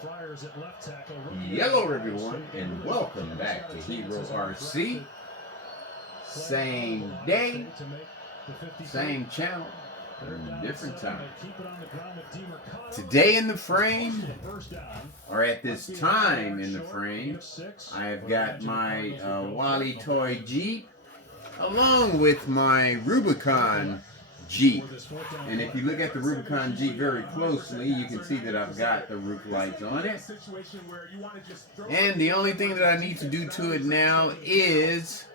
Hello everyone, and welcome back to HERORC. Same day, same channel, different time. Today in the frame, or at this time in the frame, I have got my Wally toy Jeep along with my Rubicon Jeep. And if you look at the Rubicon Jeep very closely, you can see that I've got the roof lights on it. And the only thing that I need to do to it now is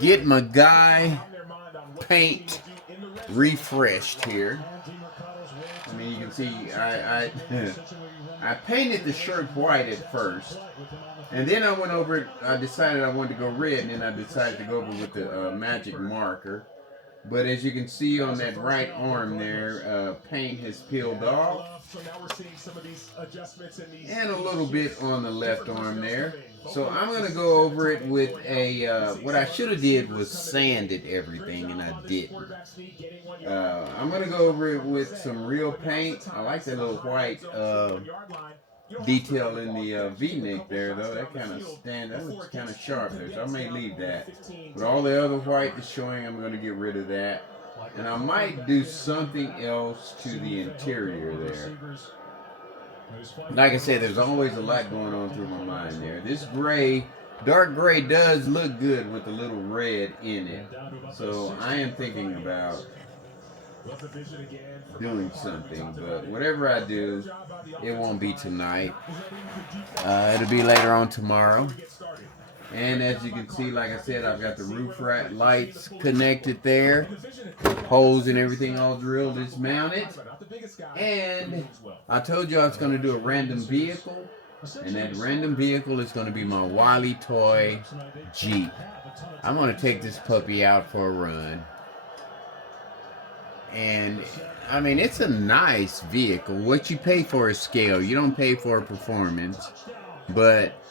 get my guy paint refreshed here. I mean, you can see I painted the shirt white at first, and then I went over it. I decided I wanted to go red, and then I decided to go over with the magic marker. But as you can see on that right arm there, paint has peeled off, and a little bit on the left arm there. So I'm going to go over it with a, what I should have did was sanded everything, and I didn't. I'm going to go over it with some real paint. I like that little white detail in the V-neck there, though. That kind of that looks kind of sharp there, so I may leave that. But all the other white is showing, I'm going to get rid of that. And I might do something else to the interior there. Like I said, there's always a lot going on through my mind there. This gray, dark gray does look good with a little red in it. So I am thinking about doing something, but whatever I do, it won't be tonight. It'll be later on tomorrow. And as you can see, like I said, I've got the roof rack lights connected there, holes and everything all drilled. It's mounted, and I told you I was going to do a random vehicle, and that random vehicle is going to be my Wally toy Jeep. I'm going to take this puppy out for a run. And I mean, it's a nice vehicle. What you pay for is scale. You don't pay for performance. But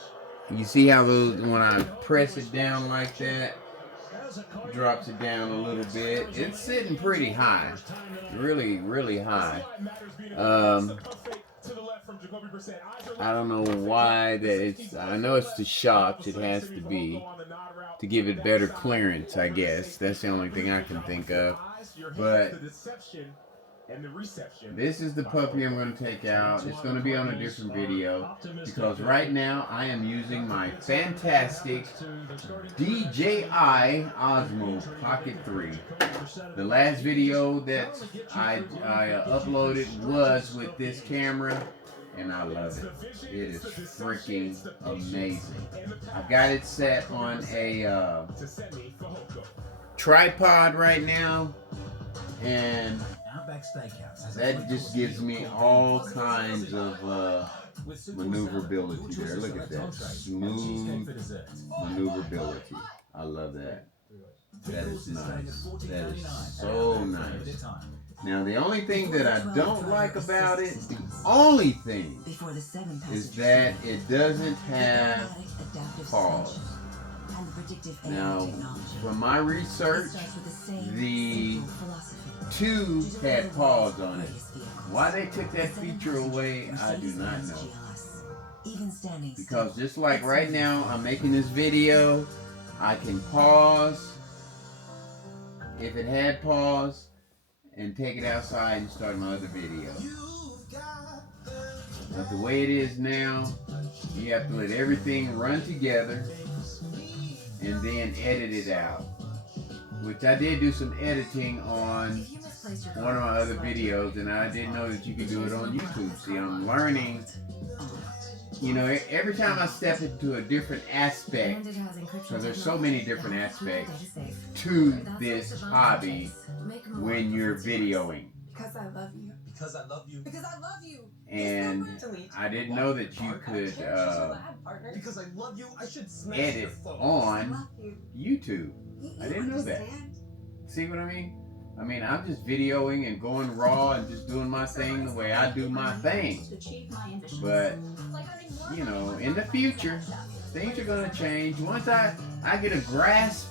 you see how those, when I press it down like that, drops it down a little bit. It's sitting pretty high. Really, really high. I don't know why that it's, I know it's the shocks. It has to be to give it better clearance, I guess. That's the only thing I can think of. But this is the puppy I'm going to take out. It's going to be on a different video, because right now I am using my fantastic DJI Osmo Pocket 3. The last video that I uploaded was with this camera, and I love it. It is freaking amazing. I've got it set on a tripod right now, and that just gives me all kinds of maneuverability there. Look at that. Smooth maneuverability. I love that. That is nice. That is so nice. Now, the only thing that I don't like about it, the only thing, is that it doesn't have pause. Now, from my research, the 2 had pause on it. Why they took that feature away, I do not know. Because just like right now, I'm making this video, I can pause if it had pause and take it outside and start my other video. But the way it is now, you have to let everything run together and then edit it out. Which I did do some editing on one of my other videos, and I didn't know that you could do it on YouTube. See, I'm learning, you know, every time I step into a different aspect, because there's so many different aspects to this hobby when you're videoing. Because I love you. Because I love you. Because I love you. And I didn't know that you could because I love you, I should edit on YouTube. I didn't know that. See what I mean? I mean, I'm just videoing and going raw and just doing my thing the way I do my thing. But, you know, in the future, things are going to change. Once I get a grasp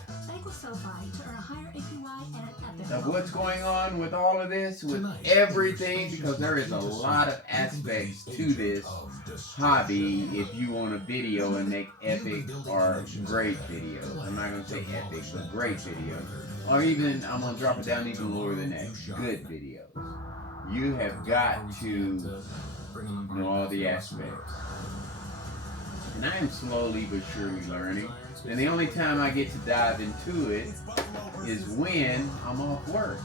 of what's going on with all of this, with everything, because there is a lot of aspects to this hobby if you want a video and make epic or great videos. I'm not going to say epic, but great videos. Or even, I'm going to drop it down even lower than that, good videos. You have got to know all the aspects. And I am slowly but surely learning. And the only time I get to dive into it is when I'm off work.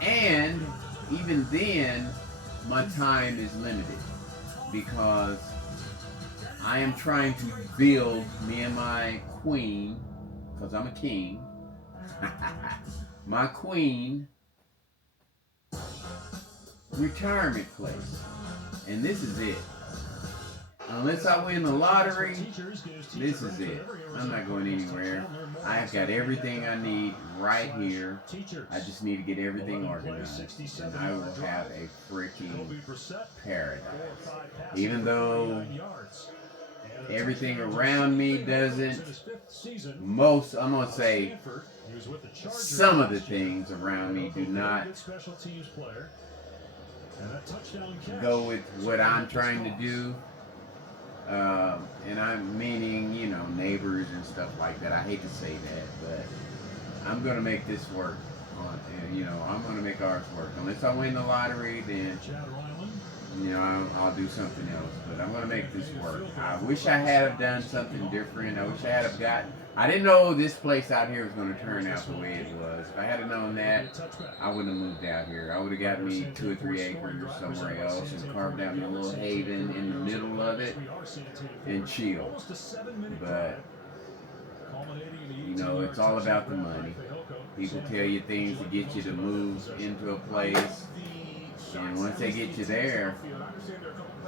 And even then, my time is limited because I am trying to build me and my queen, because I'm a king, my queen retirement place. And this is it. Unless I win the lottery, this is it. I'm not going anywhere. I've got everything I need right here. I just need to get everything organized. And I will have a freaking paradise. Even though everything around me doesn't, I'm going to say, some of the things around me do not go with what I'm trying to do. And I'm meaning, you know, neighbors and stuff like that. I hate to say that, but I'm going to make this work. You know, I'm going to make ours work. Unless I win the lottery, then, you know, I'll do something else. But I'm going to make this work. I wish I had have done something different. I wish I had have gotten... I didn't know this place out here was going to turn out the way it was. If I had known that, I wouldn't have moved out here. I would have got me 2 or 3 acres somewhere else and carved out me a little haven in the middle of it and chill. But, you know, it's all about the money. People tell you things to get you to move into a place. And once they get you there,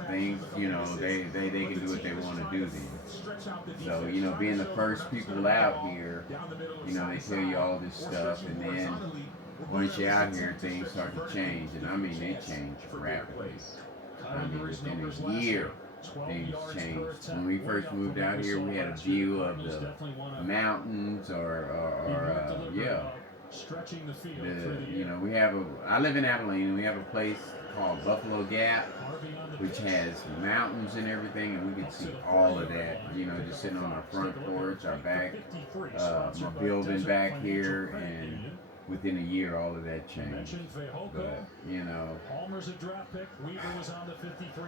things, you know, they can do what they want to do then. So, you know, being the first people out here, you know, they tell you all this stuff, and then once you're out here, things start to change. And I mean, they change rapidly. I mean, within a year, things changed. When we first moved out here, we had a view of the mountains you know, I live in Abilene, and we have a place called Buffalo Gap, which has mountains and everything, and we can see all of that, you know, just sitting on our front porch, our back, my building back here, and within a year, all of that changed. But, you know,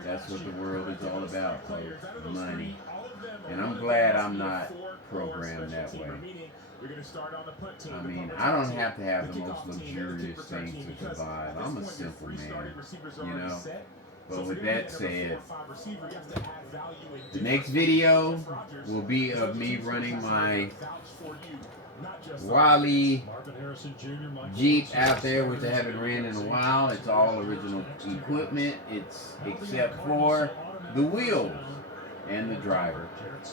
that's what the world is all about, folks, money. And I'm glad I'm not programmed that way. I mean, I don't have to have the most luxurious things to survive. I'm a simple man, you know. But with that said, the next video will be of me running my Wally Jeep out there, which I haven't ran in a while. It's all original equipment. It's except for the wheels and the driver.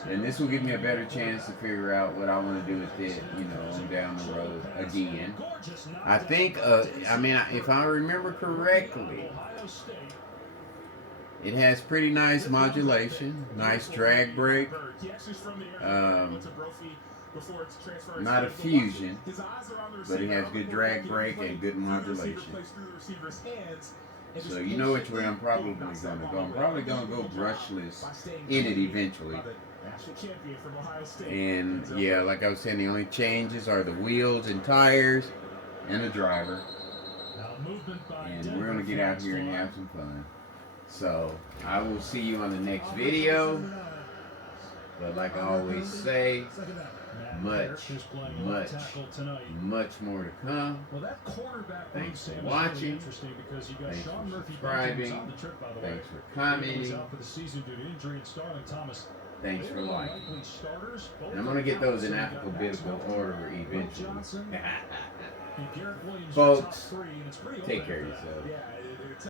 And this will give me a better chance to figure out what I want to do with it, you know, down the road again. I think, I mean, if I remember correctly, it has pretty nice modulation, nice drag brake, not a fusion, but it has good drag brake and good modulation. So you know which way I'm probably going to go. I'm probably going to go brushless in it eventually. And yeah, like I was saying, the only changes are the wheels and tires and the driver. And we're going to get out here and have some fun. So I will see you on the next video. But like I always say, much more to come. Thanks for watching. Thanks for subscribing. Thanks for commenting. Thanks for liking. And I'm going to get those in alphabetical order eventually. Folks, take care of yourselves.